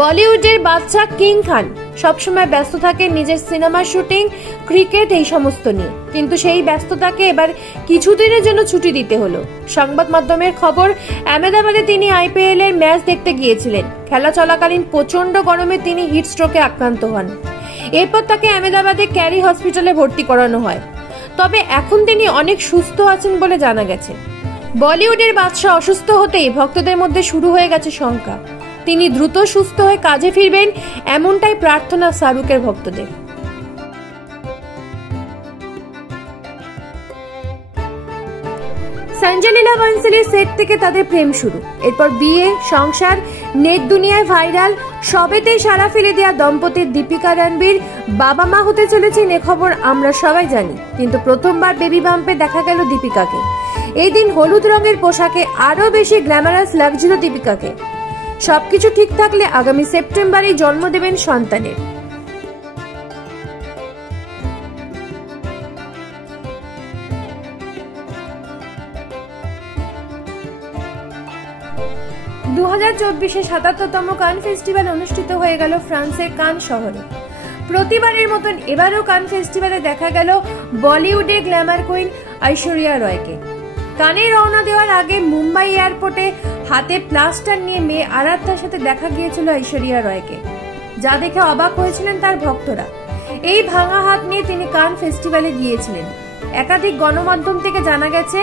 বলিউডের বাদশা কিং খান সবসময় ব্যস্ত থাকে নিজের সিনেমার শুটিং, ক্রিকেট এই সমস্ত নিয়ে, কিন্তু সেই ব্যস্ততাকে এবার কিছুদিনের জন্য ছুটি দিতে হলো। সংবাদ মাধ্যমের খবর, আহমেদাবাদে তিনি আইপিএল এর ম্যাচ দেখতে গিয়েছিলেন। খেলা চলাকালীন প্রচন্ড গরমে তিনি হিট স্ট্রোকে আক্রান্ত হন। এরপর তাকে আহমেদাবাদে ক্যারি হসপিটালে ভর্তি করানো হয়। তবে এখন তিনি অনেক সুস্থ আছেন বলে জানা গেছে। বলিউডের বাদশা অসুস্থ হতেই ভক্তদের মধ্যে শুরু হয়ে গেছে শঙ্কা। তিনি দ্রুত সুস্থ হয়ে কাজে ফিরবেন, এমনটাই প্রার্থনা শাহরুখের ভক্তদের। সঞ্জয় লীলা বনসালীর সেট থেকে তাদের প্রেম শুরু, এরপর বিয়ে, সংসার, নেট দুনিয়ায় ভাইরাল, সবেতেই সারা ফেলে দেওয়া দম্পতির দীপিকা রণবীর বাবা মা হতে চলেছেন এ খবর আমরা সবাই জানি, কিন্তু প্রথমবার বেবি বাম্পে দেখা গেল দীপিকাকে। এই দিন হলুদ রঙের পোশাকে আরো বেশি গ্ল্যামারাস লাগছিল দীপিকাকে। সবকিছু ঠিক থাকলে আগামী সেপ্টেম্বরেই জন্ম দেবেন সন্তানের। দু 77তম কান ফেস্টিভ্যাল অনুষ্ঠিত হয়ে গেল ফ্রান্সের কান শহরে। প্রতিবারের মতন এবারও কান ফেস্টিভ্যালে দেখা গেল বলিউডের গ্ল্যামার কুইন ঐশ্বরিয়া রয়কে। কানে রওনা দেওয়ার আগে মুম্বাই এয়ারপোর্টে হাতে প্লাস্টার নিয়ে মেয়ে আরাধ্যার সাথে দেখা গিয়েছিল ঐশ্বরিয়া রয়কে, যা দেখে অবাক হয়েছিলেন তার ভক্তরা। এই ভাঙা হাত নিয়ে তিনি কান ফেস্টিভ্যালে গিয়েছিলেন। একাধিক গণমাধ্যম থেকে জানা গেছে,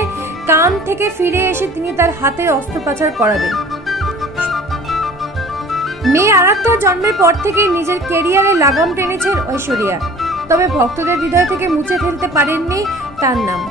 কান থেকে ফিরে এসে তিনি তার হাতে অস্ত্রোপচার করাবেন। মেয়ে আরাধ্যার জন্মের পর থেকেই নিজের কেরিয়ারে লাগাম টেনেছেন ঐশ্বরিয়া, তবে ভক্তদের হৃদয় থেকে মুছে ফেলতে পারেননি তার নাম।